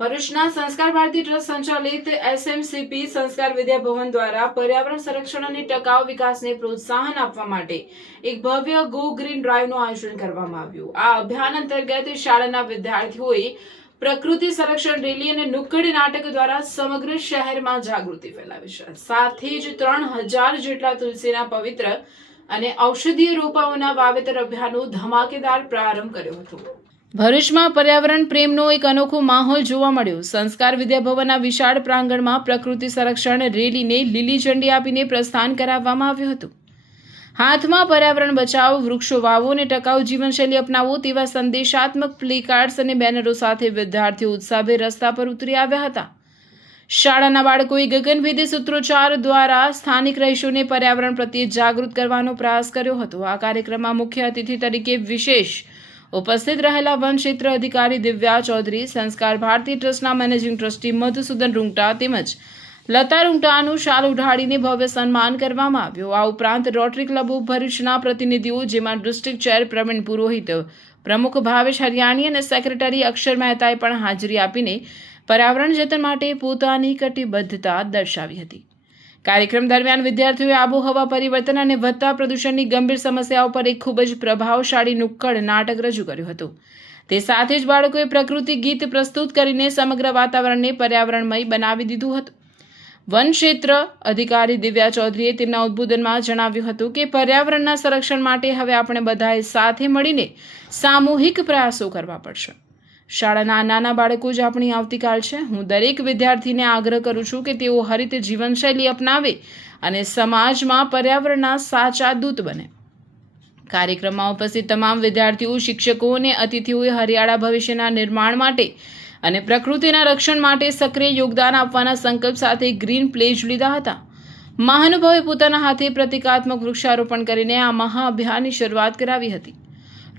ભરૂચના સંસ્કાર ભારતી ટ્રસ્ટ સંચાલિત એસએમસીપી સંસ્કાર વિદ્યા ભવન દ્વારા પર્યાવરણ સંરક્ષણ અને ટકાઉ વિકાસને પ્રોત્સાહન આપવા માટે એક ભવ્ય ગો ગ્રીન ડ્રાઈવનું આયોજન કરવામાં આવ્યું। આ અભિયાન અંતર્ગત શાળાના વિદ્યાર્થીઓએ પ્રકૃતિ સંરક્ષણ રેલી અને નુક્કડ નાટક દ્વારા સમગ્ર શહેરમાં જાગૃતિ ફેલાવી છે। સાથે જ 3000 જેટલા તુલસીના પવિત્ર અને ઔષધીય રોપાઓના વાવેતર અભિયાનનો ધમાકેદાર પ્રારંભ કર્યો હતો। ભરૂચમાં પર્યાવરણ પ્રેમનો એક અનોખો માહોલ જોવા મળ્યો। સંસ્કાર વિદ્યા ભવનના વિશાળ પ્રાંગણમાં પ્રકૃતિ સંરક્ષણ રેલીને લીલી ઝંડી આપીને પ્રસ્થાન કરાવવામાં આવ્યું હતું। હાથમાં પર્યાવરણ બચાવો, વૃક્ષો વાવો અને ટકાઉ જીવનશૈલી અપનાવો તેવા સંદેશાત્મક પ્લેકાર્ડ્સ અને બેનરો સાથે વિદ્યાર્થીઓ ઉત્સાહભેર રસ્તા પર ઉતરી આવ્યા હતા। શાળાના બાળકોએ ગગનભેદી સૂત્રોચ્ચાર દ્વારા સ્થાનિક રહીશોને પર્યાવરણ પ્રત્યે જાગૃત કરવાનો પ્રયાસ કર્યો હતો। આ કાર્યક્રમમાં મુખ્ય અતિથિ તરીકે વિશેષ ઉપસ્થિત રહેલા વન ક્ષેત્ર અધિકારી દિવ્યા ચૌધરી, સંસ્કાર ભારતી ટ્રસ્ટના મેનેજિંગ ટ્રસ્ટી મધુસૂદન રૂંગટા તેમજ લતા રૂંગટાનું શાલ ઉઢાડીને ભવ્ય સન્માન કરવામાં આવ્યું। આ ઉપરાંત રોટરી ક્લબ ભરૂચના પ્રતિનિધિઓ, જેમાં ડિસ્ટ્રિક્ટ ચેર પ્રવીણ પુરોહિત, પ્રમુખ ભાવેશ હરિયાણી અને સેક્રેટરી અક્ષર મહેતાએ પણ હાજરી આપીને પર્યાવરણ જતન માટે પોતાની કટિબદ્ધતા દર્શાવી હતી। કાર્યક્રમ દરમિયાન વિદ્યાર્થીઓએ આબોહવા પરિવર્તન અને વધતા પ્રદૂષણની ગંભીર સમસ્યાઓ પર એક ખૂબ જ પ્રભાવશાળી નુક્કડ નાટક રજૂ કર્યું હતું। તે સાથે જ બાળકોએ પ્રકૃતિ ગીત પ્રસ્તુત કરીને સમગ્ર વાતાવરણને પર્યાવરણમય બનાવી દીધું હતું। વન ક્ષેત્ર અધિકારી દિવ્યા ચૌધરીએ તેમના ઉદ્બોધનમાં જણાવ્યું હતું કે પર્યાવરણના સંરક્ષણ માટે હવે આપણે બધાએ સાથે મળીને સામૂહિક પ્રયાસો કરવા પડશે। શાળાના નાના બાળકો જ આપણી આવતીકાલ છે। હું દરેક વિદ્યાર્થીને આગ્રહ કરું છું કે તેઓ હરિત જીવનશૈલી અપનાવે અને સમાજમાં પર્યાવરણના સાચા દૂત બને। કાર્યક્રમમાં ઉપસ્થિત તમામ વિદ્યાર્થીઓ, શિક્ષકો અને અતિથિઓએ હરિયાળા ભવિષ્યના નિર્માણ માટે અને પ્રકૃતિના રક્ષણ માટે સક્રિય યોગદાન આપવાના સંકલ્પ સાથે ગ્રીન પ્લેજ લીધા હતા। મહાનુભાવે પોતાના હાથે પ્રતિકાત્મક વૃક્ષારોપણ કરીને આ મહાઅભિયાનની શરૂઆત કરાવી હતી।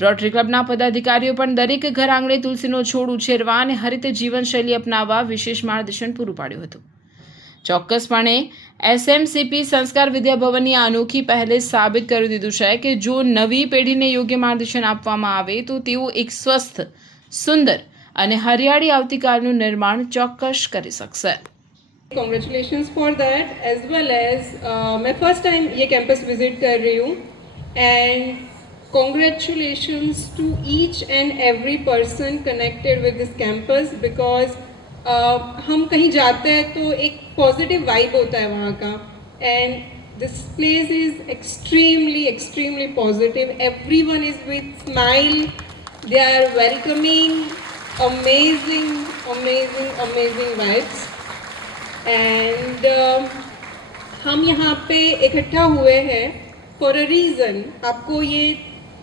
રોટરી ક્લબના પદાધિકારીઓ પણ દરેક ઘર આંગણે તુલસીનો છોડ ઉછેરવા અને હરિત જીવનશૈલી અપનાવવા વિશેષ માર્ગદર્શન પૂરું પાડ્યું હતું। ચોક્કસપણે એસએમસીપી સંસ્કાર વિદ્યા ભવનની આ અનોખી પહેલે સાબિત કરી દીધું છે કે જો નવી પેઢીને યોગ્ય માર્ગદર્શન આપવામાં આવે તો તેઓ એક સ્વસ્થ, સુંદર અને હરિયાળી આવતીકાલનું નિર્માણ ચોક્કસ કરી શકશે। Congratulations for that, as well as मैं फर्स्ट टाइम ये कैंपस विजिट कर रही हूँ and congratulations to each and every person connected with this campus because हम कहीं जाते हैं तो एक पॉजिटिव वाइब होता है वहाँ का and this place is extremely positive. Everyone is with smile, they are welcoming, amazing vibes and हम यहाँ पे इकट्ठा हुए हैं फॉर अ रीज़न। आपको ये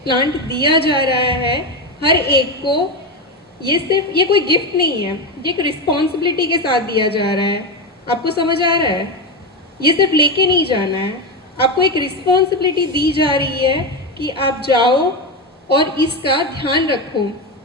प्लांट दिया जा रहा है हर एक को, ये कोई गिफ्ट नहीं है, ये एक रिस्पॉन्सिबिलिटी के साथ दिया जा रहा है। आपको समझ आ रहा है? ये सिर्फ लेके नहीं जाना है, आपको एक रिस्पॉन्सिबिलिटी दी जा रही है कि आप जाओ और इसका ध्यान रखो।